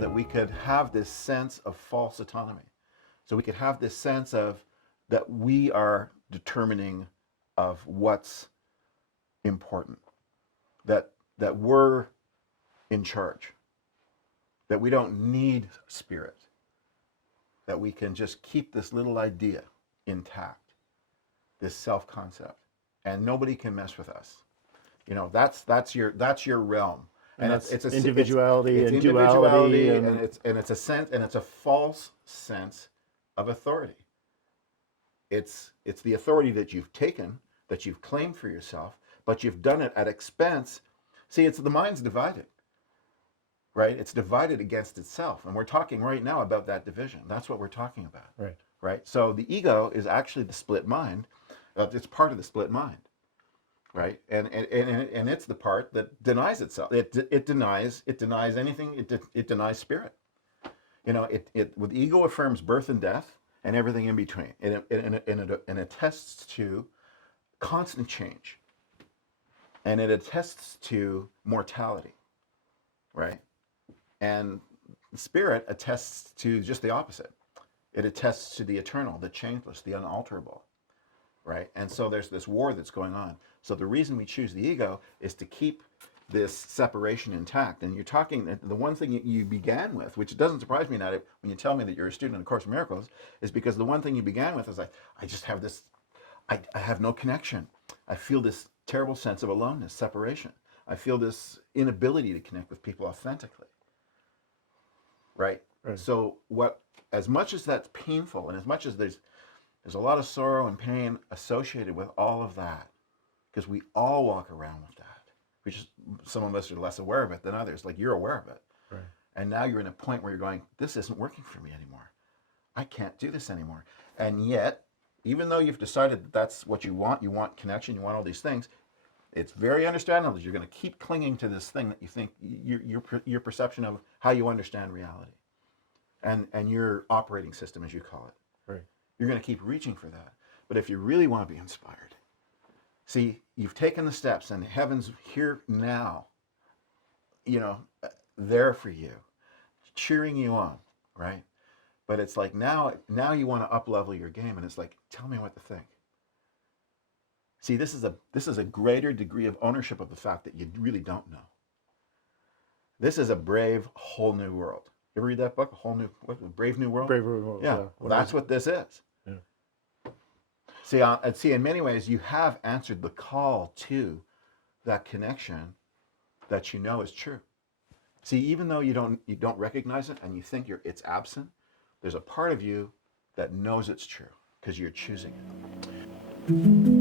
that we could have this sense of false autonomy. So we could have this sense of that we are determining of what's important, that we're in charge, that we don't need spirit, that we can just keep this little idea intact, this self-concept, and nobody can mess with us. You know, that's your realm. And it's individuality and duality, and it's a sense, and it's a false sense of authority. It's the authority that you've taken, that you've claimed for yourself, but you've done it at expense. See, it's the mind's divided, right? It's divided against itself, and we're talking right now about that division. That's what we're talking about, right? Right. So the ego is actually the split mind. It's part of the split mind, right? And it's the part that denies itself. It denies anything. It denies spirit. You know, it with ego affirms birth and death and everything in between, and it attests to constant change, and it attests to mortality, right? And spirit attests to just the opposite. It attests to the eternal, the changeless, the unalterable, right? And so there's this war that's going on. So the reason we choose the ego is to keep this separation intact. And you're talking, the one thing you began with, which doesn't surprise me now when you tell me that you're a student of Course in Miracles, is because the one thing you began with is like, I just have this, I have no connection. I feel this terrible sense of aloneness, separation. I feel this inability to connect with people authentically, right? So as much as that's painful, and as much as there's a lot of sorrow and pain associated with all of that, because we all walk around with that. Some of us are less aware of it than others. Like, you're aware of it. Right. And now you're in a point where you're going, this isn't working for me anymore. I can't do this anymore. And yet, even though you've decided that that's what you want connection, you want all these things, it's very understandable that you're going to keep clinging to this thing that you think, your perception of how you understand reality. And your operating system, as you call it. Right. You're going to keep reaching for that. But if you really want to be inspired, see, you've taken the steps, and heaven's here now, you know, there for you, cheering you on, right? But it's like now you want to up-level your game, and it's like, tell me what to think. See, this is a greater degree of ownership of the fact that you really don't know. This is a brave, whole new world. You ever read that book, Brave New World? Brave New World. Yeah, well, that's what this is. Yeah. See, in many ways, you have answered the call to that connection that you know is true. See, even though you don't recognize it and you think it's absent, there's a part of you that knows it's true because you're choosing it.